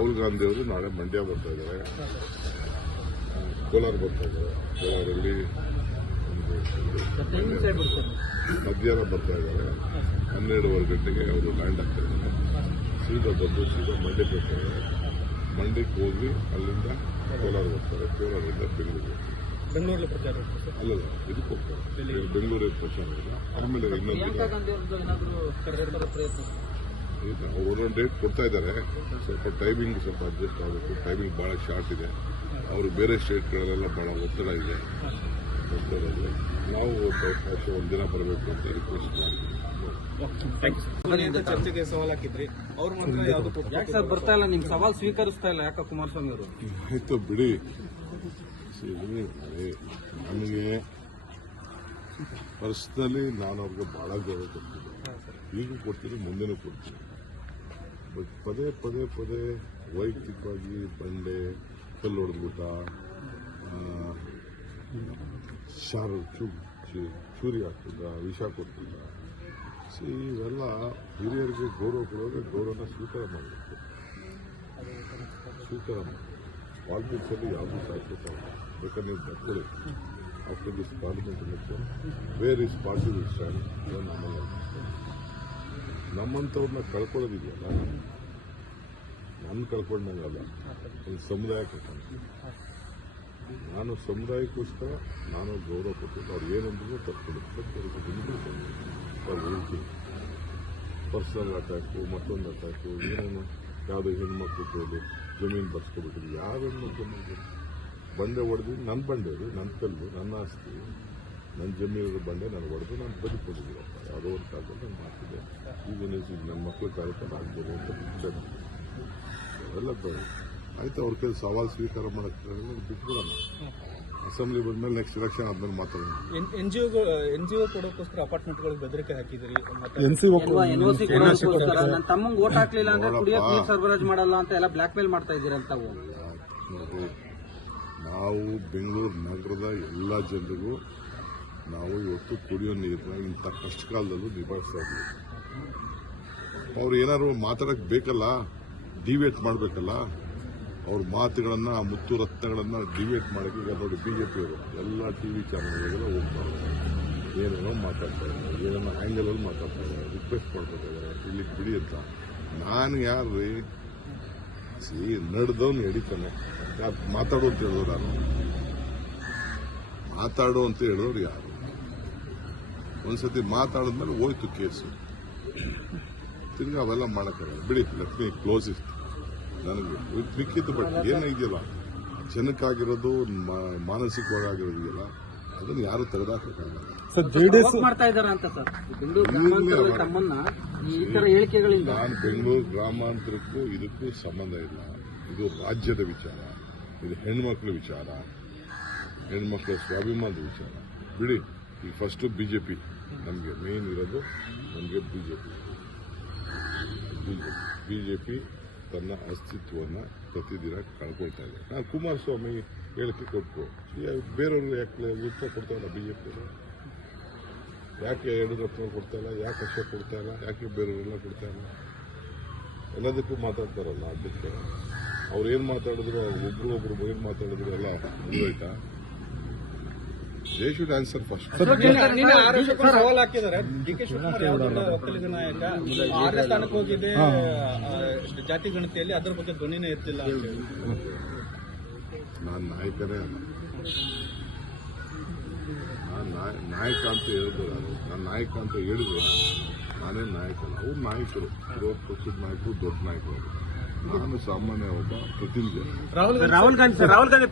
ರಾಹುಲ್ ಗಾಂಧಿ ಅವರು ನಾಳೆ ಮಂಡ್ಯ ಬರ್ತಾ ಇದ್ದಾರೆ. ಕೋಲಾರ ಬರ್ತಾ ಇದ್ದಾರೆ. ಕೋಲಾರಲ್ಲಿ ಮಧ್ಯಾಹ್ನ ಬರ್ತಾ ಇದ್ದಾರೆ. ಹನ್ನೆರಡುವರೆ ಗಂಟೆಗೆ ಅವರು ಲ್ಯಾಂಡ್ ಆಗ್ತಾ ಇದ್ದಾರೆ ಸೀದಾ ಬಂದು ಸೀದಾ ಮಂಡ್ಯಕ್ಕೆ ಬರ್ತಾ ಇದ್ದಾರೆ. ಮಂಡ್ಯಕ್ಕೆ ಹೋಗಿ ಅಲ್ಲಿಂದ ಕೋಲಾರ ಬರ್ತಾರೆ. ಕೋಲಾರದಿಂದ ಬೆಂಗಳೂರು ಬೆಂಗಳೂರಲ್ಲಿ ಪ್ರಚಾರ. ಅಲ್ಲಲ್ಲ ಇದಕ್ಕೆ ಹೋಗ್ತಾರೆ. ಬೆಂಗಳೂರಿಗೆ ಪ್ರಚಾರ ಇಲ್ಲ ಆಮೇಲೆ ಇನ್ನೊಂದು ಅವ್ರು ಒಂದೊಂದು ಡೇಟ್ ಕೊಡ್ತಾ ಇದ್ದಾರೆ. ಸ್ವಲ್ಪ ಟೈಮಿಂಗ್ ಸ್ವಲ್ಪ ಅಡ್ಜಸ್ಟ್ ಆಗಬೇಕು ಟೈಮಿಂಗ್ ಭಾಳ ಶಾರ್ಟ್ ಇದೆ. ಅವರು ಬೇರೆ ಸ್ಟೇಟ್ಗಳಲ್ಲೆಲ್ಲ ಭಾಳ ಒತ್ತಡ ಇದೆ. ನಾವು ಒಂದಿನ ಬರಬೇಕು ಅಂತ ರಿಕ್ವೆಸ್ಟ್ ಮಾಡಿದ್ವಿ. ಅಂತ ಚರ್ಚೆಗೆ ಸವಾಲ್ ಹಾಕಿದ್ರಿ? ಅವ್ರ ಮಾತ್ರ ಯಾವ್ದು ಯಾಕೆ ಸರ್ ಬರ್ತಾ ಇಲ್ಲ? ನಿಮ್ ಸವಾಲ್ ಸ್ವೀಕರಿಸ್ತಾ ಇಲ್ಲ ಯಾಕ ಕುಮಾರಸ್ವಾಮಿ ಅವರು? ಆಯ್ತು ಬಿಡಿ. ನಮಗೆ ನನಗೆ ಪರ್ಸ್ನಲಿ ನಾನು ಅವ್ರಿಗೆ ಭಾಳ ಗೌರವ ಕೊಡ್ತೀನಿ. ಈಗೂ ಕೊಡ್ತೀನಿ ಮುಂದೆನೂ ಕೊಡ್ತೀನಿ. ಬಟ್ ಪದೇ ಪದೇ ಪದೇ ವೈಯಕ್ತಿಕವಾಗಿ ಬಂಡೆ ಕಲ್ಲು ಹೊಡೆದ್ಬಿಟ್ಟ ಶಾರು ಚೂ ಚೂರಿ ಹಾಕ್ತಿದ್ದ, ವಿಷ ಕೊಡ್ತಿದ್ದ. ಸೊ, ಇವೆಲ್ಲ ಹಿರಿಯರಿಗೆ ಗೌರವ ಕೊಡೋದೇ ಗೌರವನ ಸ್ವೀಕಾರ ಮಾಡಬೇಕು. ಸ್ವೀಕಾರ ಮಾಡಬೇಕು. ಪಾಲಿಟಿಕ್ಸಲ್ಲಿ ಯಾವುದೂ ಶಾಶ್ವತ. ಬೇಕಾದ್ರೆ ಬರ್ಕೊಳ್ಳಿ after this parliament election where is party stand ನಮ್ಮಲ್ಲ ನಮ್ಮಂಥವ್ರನ್ನ ಕಳ್ಕೊಳ್ಳೋದಿದೆಯಲ್ಲ ನಾನು? ಕಳ್ಕೊಂಡಂಗಲ್ಲ ಒಂದು ಸಮುದಾಯ ಕಳ್ಕೊಂಡು. ನಾನು ಸಮುದಾಯಕ್ಕೋಸ್ಕರ, ನಾನು ಗೌರವ ಕೊಟ್ಟಿದ್ದು ಅವ್ರು ಏನಂದ್ರೂ ಹೇಳ್ತೀನಿ. ಪರ್ಸನಲ್ ಅಟ್ಯಾಕು ಮತ್ತೊಂದು ಅಟ್ಯಾಕು ಏನೇನು ಯಾವುದೋ ಹೆಣ್ಮಕ್ಳು ಕೇಳಿ, ಜಮೀನು ಬರ್ಸ್ಕೊಬಿಟ್ಟಿದ್ರು. ಯಾವ ಹೆಣ್ಮಕ್ಳು? ಬಂಡೆ ಹೊಡೆದು ನನ್ನ ಬಂಡೆ ನನ್ನ ಕಲ್ಲು, ನನ್ನ ಆಸ್ತಿ. ನನ್ನ ಜಮೀನಿಗೆ ಬಂದೆ ನಾನು ಹೊಡೆದು ನಾನು ಬದುಕೊಂಡಿದ್ದೀರಪ್ಪ ಯಾವುದೋ ಒಂದು ಕಾಲದಲ್ಲಿ ನಾನು ಮಾಡ್ತಿದ್ದೆ. ಈಗ ನೀವು ನನ್ನ ಮಕ್ಕಳು ಕಾರ್ಯಕ್ರಮ ಆಗ್ಬೋದು ಅಂತ ಬಿಟ್ಟೆ ನಾನು. ಅವೆಲ್ಲ ಆಯ್ತು ಅವ್ರ ಕೈ ಸವಾಲು ಸ್ವೀಕಾರ ಮಾಡೋಕ್ಕೆ ಬಿಟ್ಬಿಡೋಣ. ಅಸೆಂಬ್ಲಿ ಬಂದ್ಮೇಲೆ ನೆಕ್ಸ್ಟ್ ಎಲೆಕ್ಷನ್ ಆದ್ಮೇಲೆ ಮಾತಾಡೋಣ. N G N G O ಕೊಡೋಕ್ಕೋಸ್ಕರ ಅಪಾರ್ಟ್ಮೆಂಟ್ಗಳಿಗೆ ಬೆದರಿಕೆ ಹಾಕಿದ್ರಿ ಎನ್ ಸಿ ನನ್ನ ತಮ್ಮಂಗ್ ಓಟ್ ಹಾಕ್ಲಿಲ್ಲ ಅಂದ್ರೆ. ಕುಡಿಯಕ್ ನೀರು ಸರಬರಾಜು ಮಾಡಲ್ಲ ಅಂತ ಎಲ್ಲ ಬ್ಲಾಕ್ ಮೇಲ್ ಮಾಡ್ತಾ ಇದ್ದೀರಂತ ನಾವು ಬೆಂಗಳೂರು ನಗರದ ಎಲ್ಲ ಜನರಿಗೂ ನಾವು ಇವತ್ತು ಕುಡಿಯೋ ನೀರನ್ನ ಇಂಥ ಕಷ್ಟ ಕಾಲದಲ್ಲೂ ನಿಭಾಯಿಸ್ತಾ ಇದ್ದೀವಿ. ಅವ್ರು ಏನಾದ್ರು ಮಾತಾಡಕ್ ಬೇಕಲ್ಲ ಡಿವೇಟ್ ಮಾಡಬೇಕಲ್ಲ, ಅವ್ರ ಮಾತುಗಳನ್ನ, ಆ ಮುತ್ತು ರತ್ನಗಳನ್ನ ಡಿವೇಟ್ ಮಾಡಕ್ಕೆ ಈಗ ನೋಡಿ ಬಿಜೆಪಿಯವರು ಎಲ್ಲ ಟಿವಿ ಚಾನಲ್ಗಳಿಗೆಲ್ಲ ಹೋಗ್ತಾರೆ ಏನೇನೋ ಮಾತಾಡ್ತಾ ಇದ್ದಾರೆ, ಏನೇನೋ ಆ್ಯಂಗಲಲ್ಲಿ ಮಾತಾಡ್ತಾ ಇದ್ದಾರೆ ರಿಕ್ವೆಸ್ಟ್ ಮಾಡ್ಬೇಕಾದ್ರೆ ಇಲ್ಲಿ ಬಿಡಿ ಅಂತ. ನಾನು ಯಾರು ಸಿ, ನಡೆದವನು ಹಿಡಿತಾನೆ ಯಾಕೆ ಮಾತಾಡೋ ಅಂತ ಹೇಳಿದ್ರು ನಾನು ಮಾತಾಡು ಅಂತ ಹೇಳಿದವ್ರು ಯಾರು? ಒಂದ್ಸತಿ ಮಾತಾಡಿದ್ಮೇಲೆ ಹೋಯ್ತು ಕೇಸು. ತಿರ್ಗಿ ಅವೆಲ್ಲ ಮಾಡೋಕ್ಕಾಗಲ್ಲ. ಬಿಡಿ ಲಕ್ಷ್ಮಿ ಕ್ಲೋಸ್ ಇತ್ತು ನನಗೆ ಮಿಕ್ಕಿತ್ತು ಬಟ್ ಏನಾಗಿದೆಯಲ್ಲ ಜನಕ್ಕಾಗಿರೋದು ಮಾ- ಮಾನಸಿಕವಾಗಿರೋದಿದೆಯಲ್ಲ ಅದನ್ನು ಯಾರು ತೆಗೆದಾಕಕ್ಕಾಗಲ್ಲ. Provoke ಮಾಡ್ತಾ ಇದಾರ ಅಂತ ಸರ್. ಬೆಂಗಳೂರು ಗ್ರಾಮಾಂತರದ ತಮ್ಮನ್ನ ಈ ತರ ಹೇಳಿಕೆಗಳಿಂದ ನಾನು ಬೆಂಗಳೂರು ಗ್ರಾಮಾಂತರಕ್ಕೂ ಇದಕ್ಕೂ ಸಂಬಂಧ ಇಲ್ಲ. ಇದು ರಾಜ್ಯದ ವಿಚಾರ. ಇದು ಹೆಣ್ಮಕ್ಳ ವಿಚಾರ. ಹೆಣ್ಮಕ್ಳ ಸ್ವಾಭಿಮಾನದ ವಿಚಾರ. ಬಿಡಿ. ಈಗ ಫಸ್ಟು ಬಿಜೆಪಿ. ನಮಗೆ ಮೇನ್ ಇರೋದು ನಮಗೆ ಬಿಜೆಪಿ. ಬಿಜೆಪಿ ತನ್ನ ಅಸ್ತಿತ್ವವನ್ನು ಪ್ರತಿದಿನ ಕಳ್ಕೊಳ್ತಾ ಇದೆ. ನಾನು ಕುಮಾರಸ್ವಾಮಿ ಹೇಳಿಕೆ ಕೊಟ್ಟು ಬೇರೆಯವರು ಯಾಕೆ ಉತ್ತರ ಕೊಡ್ತಾ ಇಲ್ಲ ಬಿಜೆಪಿ ಯಾಕೆ ಯಡಿಯೂರಪ್ಪ ಕೊಡ್ತಾ ಇಲ್ಲ? ಯಾಕೆ ಅಶೋಕ್ ಕೊಡ್ತಾ ಇಲ್ಲ? ಯಾಕೆ ಬೇರೆಯವರೆಲ್ಲ ಕೊಡ್ತಾ ಇಲ್ಲ? ಎಲ್ಲದಕ್ಕೂ ಮಾತಾಡ್ತಾರಲ್ಲ ಅದಕ್ಕೆ ಅವ್ರು ಏನು ಮಾತಾಡಿದ್ರು? ಒಬ್ರು ಒಬ್ರು ಏನು ಮಾತಾಡಿದ್ರು ಎಲ್ಲ ಮುಗಿದೋಯ್ತಾ ದೇ ಶುಡ್ ಆನ್ಸರ್ ಫಸ್ಟ್ ನಿನ್ನೆ ಆರೋಪಕ್ಕೂ ಸವಾಲ್ ಹಾಕಿದ್ದಾರೆ. ಡಿ ಕೆ ಶಿವಕುಮಾರ್ ಯಾವ ದೊಡ್ಡ ಒಕ್ಕಲಿಗ ನಾಯಕ ಆರನೇ ಸ್ಥಾನಕ್ಕೆ ಹೋಗಿದೆ ಆ, ಜಾತಿ ಗಣತಿಯಲ್ಲಿ ಅದರ ಬಗ್ಗೆ ಧ್ವನಿನೇ ಎತ್ತಿಲ್ಲ ಅಂತ ನಾನು ನಾಯಕನೇ ಅಲ್ಲ. ನಾನು ನಾಯಕ ಅಂತ ಹೇಳಿದ್ರು ನಾನು. ನಾನು ನಾಯಕ ಅಂತ ಹೇಳಿದ್ರು ನಾನೇ ನಾಯಕ ಅಲ್ಲ. ಅವ್ರು ನಾಯಕರು. ವಿರೋಧ ಪಕ್ಷದ ನಾಯಕರು ದೊಡ್ಡ ನಾಯಕರು. ನಾನು ಸಾಮಾನ್ಯ ಒಬ್ಬ ಪ್ರತಿನಿಧಿ. ರಾಹುಲ್ ರಾಹುಲ್ ಗಾಂಧಿ ಸರ್ ರಾಹುಲ್ ಗಾಂಧಿ